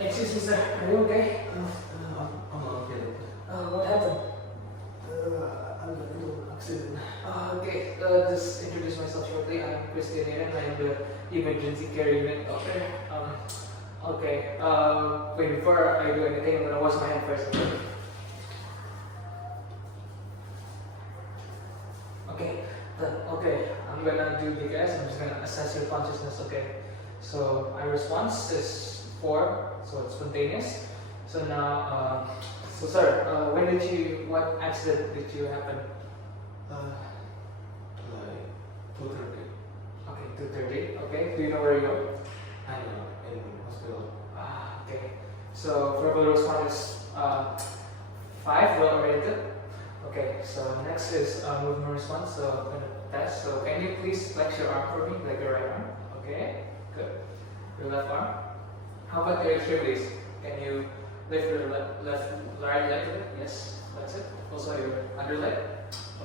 Excuse me, sir. Are you okay? I'm okay. What happened? I'm in an accident. Okay. Just introduce myself shortly. I'm Christian and I'm the emergency care unit doctor. Okay. Wait, before I do anything, I'm gonna wash my hand first. Okay. Okay. I'm gonna do GCS. I'm just gonna assess your consciousness. Okay. So my response is 4, so it's spontaneous. So now, so sir, what accident did you happen? Like 2:30. Okay, 2:30. Okay, do you know where you go? I'm in hospital. Okay. So verbal response is 5, well oriented. Okay, so next is movement response. So I'm gonna test. So can you please flex your arm for me, like your right arm? Okay, good. Your left arm. How about your extremities? Can you lift your right leg a bit? Yes, that's it. Also your under leg.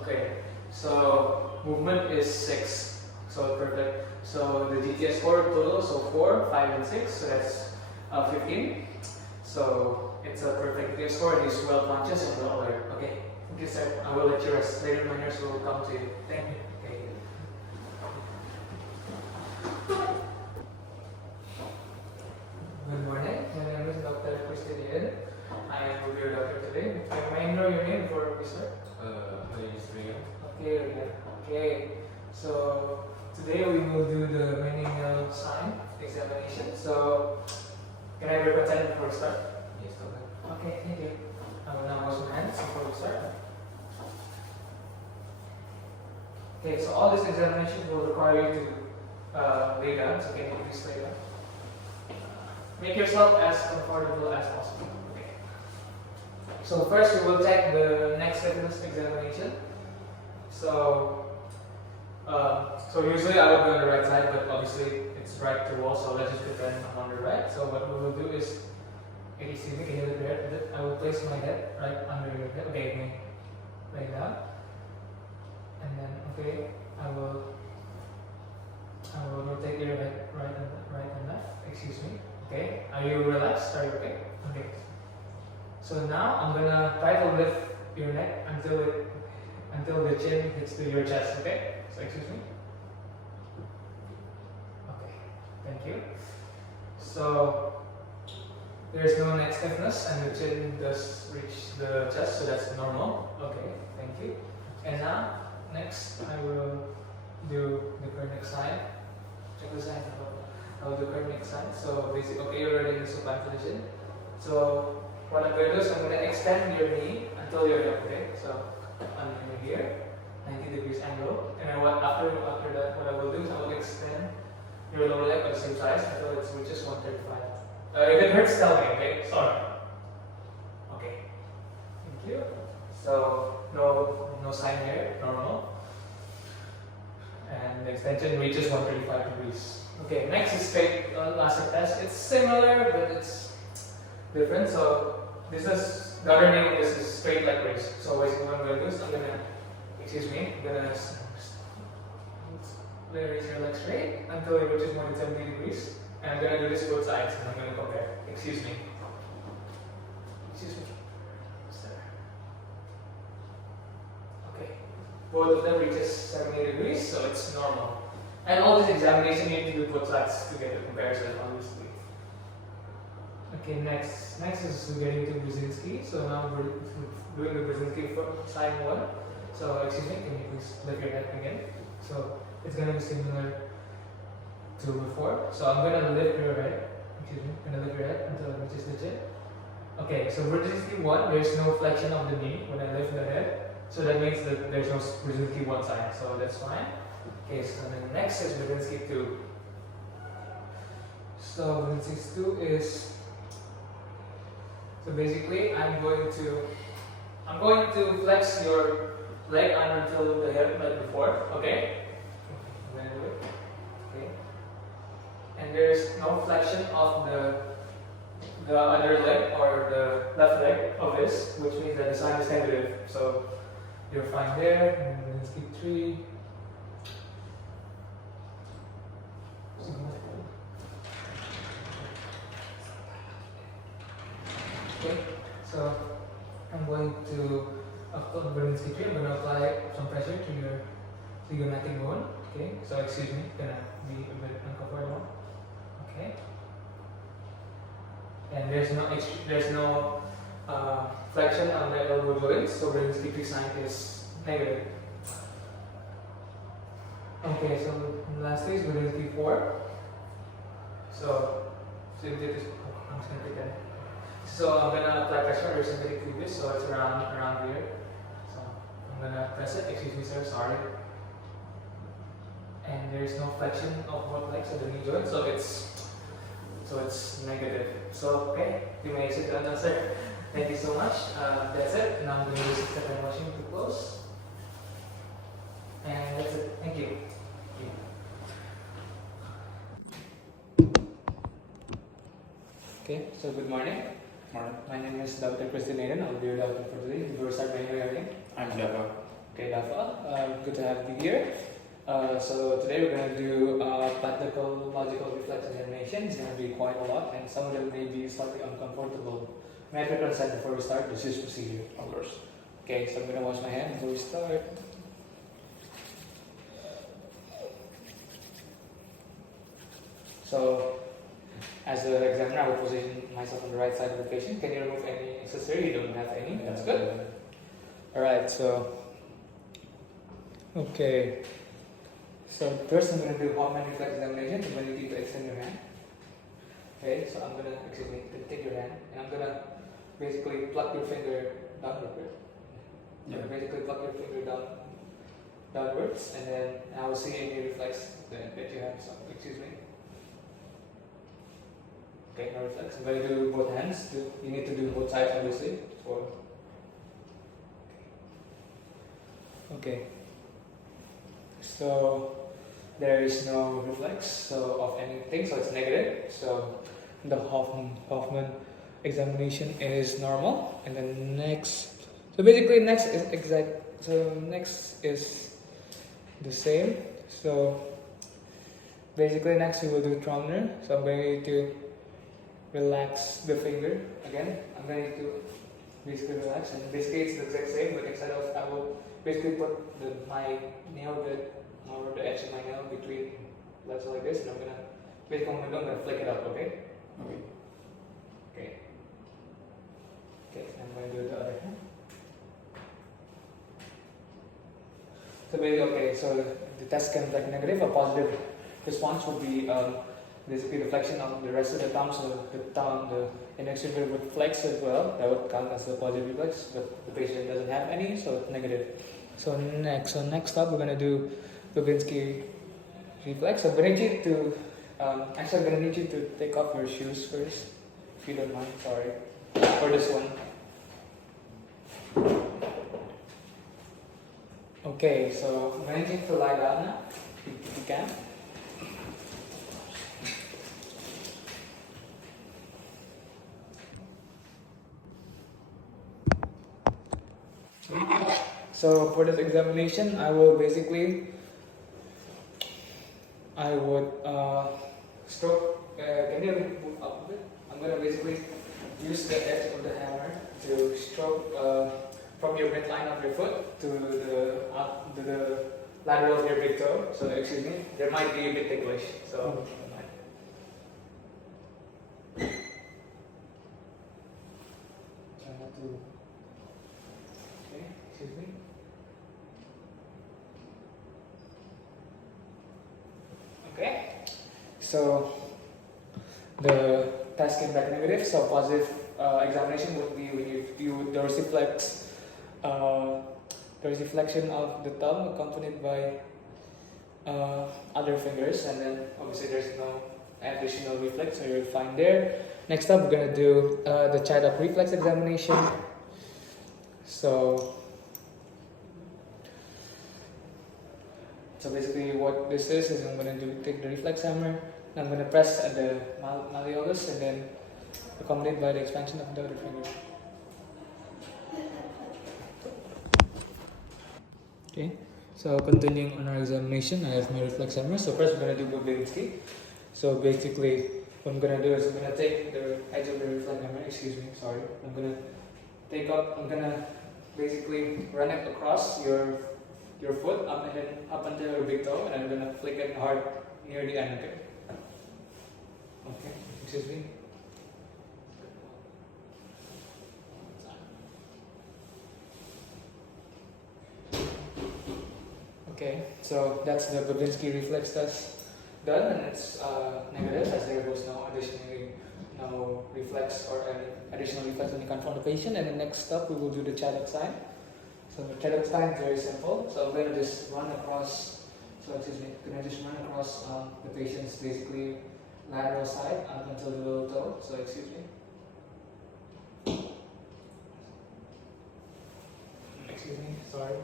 Okay. So movement is 6. So perfect. So the GCS score total, so 4, 5, and 6. So that's 15. So it's a perfect GCS score. He's well conscious and well aware. Okay. Thank you, sir. I will let you rest. Later, my nurse will come to you. Thank you. Okay. Good morning. My name is Dr. Christian. I will be your doctor today. May I know your name before we start? My name is Meningeal. Okay, okay. So today we will do the Meningeal sign examination. So can I have your consent before we start? Yes, doctor. Okay, thank you. I will now wash my hands before we start. Okay, so all this examination will require you to lay down. So can you please lay down? Make yourself as comfortable as possible. Okay. So first we will check the neck stiffness examination. So, so usually I would go on the right side, but obviously it's right to wall, so let's just pretend I'm on the right. So what we will do is, excuse me, can you lift your head a bit? I will place my head right under your head. Okay, lay down. And then, okay, I will rotate your head right and left. Excuse me. Okay, are you relaxed? Are you okay? Okay. So now I'm gonna try to lift your neck until the chin hits to your chest. Okay. So excuse me. Okay. Thank you. So there's no neck stiffness and the chin does reach the chest, so that's normal. Okay. Thank you. And now next I will do the Kernick sign. Check the sign. I will do Kernick sign. So basically, okay, you're already in the supine position. So what I'm going to do is I'm going to extend your knee until your hip. Okay. So I'm here, 90 degrees angle, and then after that, what I will do is I will extend your lower leg at the same size until it reaches 135. If it hurts, tell me. Okay. Sorry. Okay. Thank you. So no sign here. Normal. And the extension reaches 135 degrees. Okay, next is straight laser test. It's similar, but it's different. So this is the other name of this is straight leg raise. So basically what I'm going to do is I'm going to, excuse me, I'm going to raise your leg straight until it reaches 170 degrees. And I'm going to do this both sides and I'm going to compare. Excuse me. Excuse me. Okay. Both of them reaches 70 degrees, so it's normal. And all this examination you need to do both sides to get the comparison, obviously. Okay, next is getting to Brzezinski. So now we're doing the Brzezinski for sign 1. So excuse me, can you please lift your head again? So it's going to be similar to before. So I'm going to lift your head. Excuse me, I'm going to lift your head until it reaches the chin. Okay, so Brzezinski 1, there's no flexion of the knee when I lift the head. So that means that there's no Brzezinski 1 sign. So that's fine. Okay, so then next is Brzezinski 2. So Brzezinski 2 is, so basically I'm going to flex your leg arm until the hip like before. Okay. I'm going to do it. Okay. And there's no flexion of the other leg or the left leg of this, which means that the sign is negative. So you're fine there. And Brzezinski 3. Okay, so I'm going to Berlinski tree. I'm going to apply some pressure to your zygomatic bone. Okay, so excuse me, gonna be a bit uncomfortable. Okay, and there's no flexion on the elbow joint, so Berlinski tree sign is negative. Okay, so lastly is Berlinski 4. So I'm just gonna take that. So I'm gonna apply pressure on your sympathetic cleavage, so it's around here. So I'm gonna press it. Excuse me, sir. Sorry. And there is no flexion of both legs of the knee joint, so it's negative. So okay, you may sit down now, sir. Thank you so much. That's it. Now I'm going to use the step washing to close. And that's it. Thank you. Okay, so good morning. Morning. My name is Dr. Christian Aiden. I'll be your doctor for today. Before we start, may I know your name? I'm Java. Okay, Dafa. Good to have you here. So today we're going to do pathological reflex examination. It's going to be quite a lot, and some of them may be slightly uncomfortable. May I have your consent before we start? This is procedure. Of course. Okay, so I'm going to wash my hand before we start. So, as the examiner, I will position myself on the right side of the patient. Can you remove any accessory? You don't have any. That's good. Alright, so. Okay. So, first I'm going to do Hoffman reflex examination. I'm going to need you to extend your hand. Okay, so I'm going to, take your hand, and I'm going to basically pluck your finger downward. Yeah. Basically pluck your finger downwards, and then I will see any reflex that you have. So, excuse me. Okay, no reflex. I'm going to do both hands. You need to do both sides, obviously. Okay. So there is no reflex of anything, so it's negative. So the Hoffman examination is normal, and then next. So basically, next is exact. So next is the same. So basically, next we will do Tromner. So I'm going to relax the finger again. I'm going to basically relax, and basically it's the exact same, but instead of, I will basically put my nail bit or the edge of my nail between legs like this, and I'm gonna flick it up. Okay. Okay. Okay. Okay. I'm going to do the other hand. So basically, okay. So the test came back negative. A positive response would be basically the flexion of the rest of the thumb, so the index finger would flex as well. That would count as a positive reflex, but the patient doesn't have any, so it's negative. So next up, we're gonna do Lubinsky reflex. So I'm gonna need you to actually I'm gonna need you to take off your shoes first, if you don't mind. Sorry for this one. Okay, so I'm gonna need you to lie down now, if you can. So for this examination, I would stroke. Can you move up a bit? I'm gonna basically use the edge of the hammer to stroke from your midline of your foot to the lateral of your big toe. So excuse me, there might be a bit ticklish. So. Try not to. Okay, excuse me. Okay, so the test came back negative. So positive examination would be when you dorsiflex, dorsiflexion of the thumb accompanied by other fingers, and then obviously there's no additional reflex, so you're fine there. Next up, we're gonna do the child-up reflex examination. So basically what this is I'm going to take the reflex hammer, and I'm going to press at the malleolus, and then accompanied by the expansion of the other finger. Okay, so continuing on our examination, I have my reflex hammer. So first we're going to do Babinski. So basically what I'm gonna do is I'm gonna take the edge of the reflex hammer. Excuse me, sorry. I'm gonna basically run it across your foot up and then up until your big toe, and I'm gonna flick it hard near the end. Okay. Okay. Excuse me. Okay, so that's the Babinski reflex test done, and it's negative as there was no reflex or any additional reflex when you confront the patient. And the next step, we will do the Chaddock sign. So the Chaddock sign is very simple. So I'm going to just run across. So excuse me, I'm going to just run across the patient's basically lateral side up until the little toe. So excuse me. Excuse me, sorry.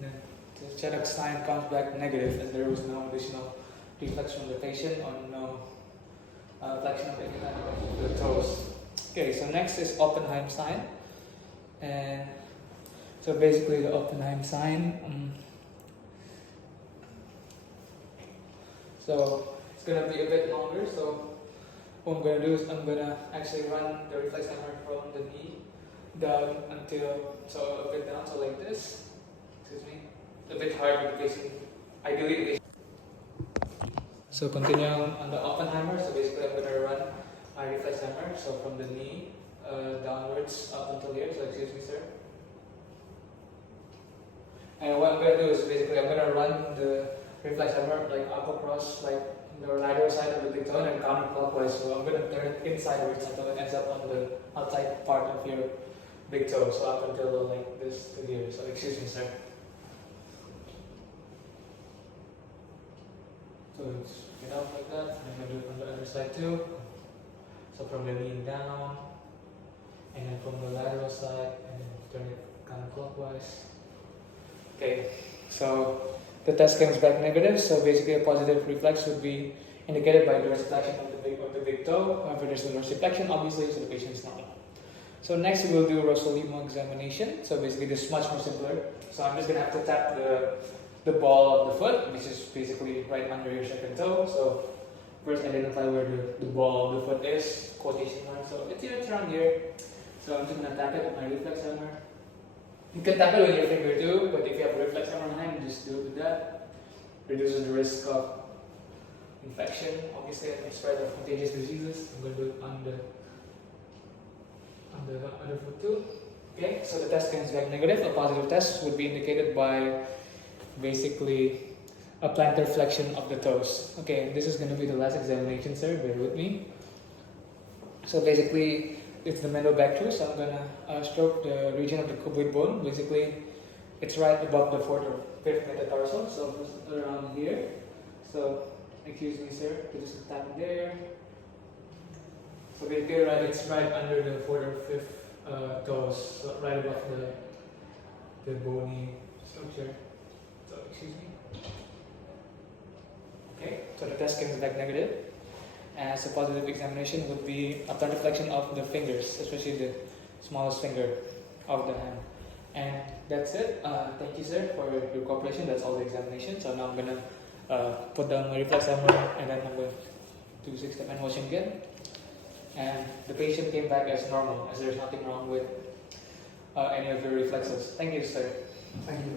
Then the Chaddock sign comes back negative as there was no additional reflex from the patient or no flexion of any kind of the toes. Okay, so next is Oppenheim sign. And so basically the Oppenheim sign, so it's going to be a bit longer. So what I'm going to do is I'm going to actually run the reflex hammer from the knee down until, so a bit down, so like this. Excuse me, a bit hard with the patient. Ideally, the patient. So continuing on the Oppenheimer, so basically I'm going to run my reflex hammer, so from the knee downwards up until here. So excuse me, sir. And what I'm going to do is basically I'm going to run the reflex hammer like up across like the lateral side of the big toe and counterclockwise. So I'm going to turn it insidewards until it ends up on the outside part of your big toe. So up until like this to here. So excuse me, sir. So just get out like that, and I'm going to do it from the other side too. So from the knee down, and then from the lateral side, and then turn it counterclockwise. Okay, so the test comes back negative, so basically a positive reflex would be indicated by dorsiflexion of the big toe. However, there's no dorsiflexion, obviously, so the patient is normal. So next we will do Rossolimo examination. So basically this is much more simpler. So I'm just going to have to tap the ball of the foot, which is basically right under your second toe. So first identify where the ball of the foot is, quotation mark. So it's around here. So I'm just going to tap it with my reflex hammer. You can tap it with your finger too, but if you have a reflex hammer on hand, just do it with that. Reduces the risk of infection, obviously, and spread of contagious diseases. I'm going to do it on the other foot too. Okay, so the test comes back negative. A positive test would be indicated by basically a plantar flexion of the toes. Okay, this is going to be the last examination, sir. Bear with me. So basically, it's the Meningeal, so I'm going to stroke the region of the cuboid bone. Basically, it's right above the 4th or 5th metatarsal, so just around here. So, excuse me, sir, just tap there. So basically, it's right under the 4th or 5th toes, so right above the bony structure. So, excuse me. Okay, so the test comes back negative. As a positive examination would be a plantar flexion of the fingers, especially the smallest finger of the hand. And that's it. Thank you, sir, for your cooperation. That's all the examination. So now I'm going to put down my reflex hammer and then I'm going to do 6-step hand washing again. And the patient came back as normal, as there's nothing wrong with any of your reflexes. Thank you, sir. Thank you.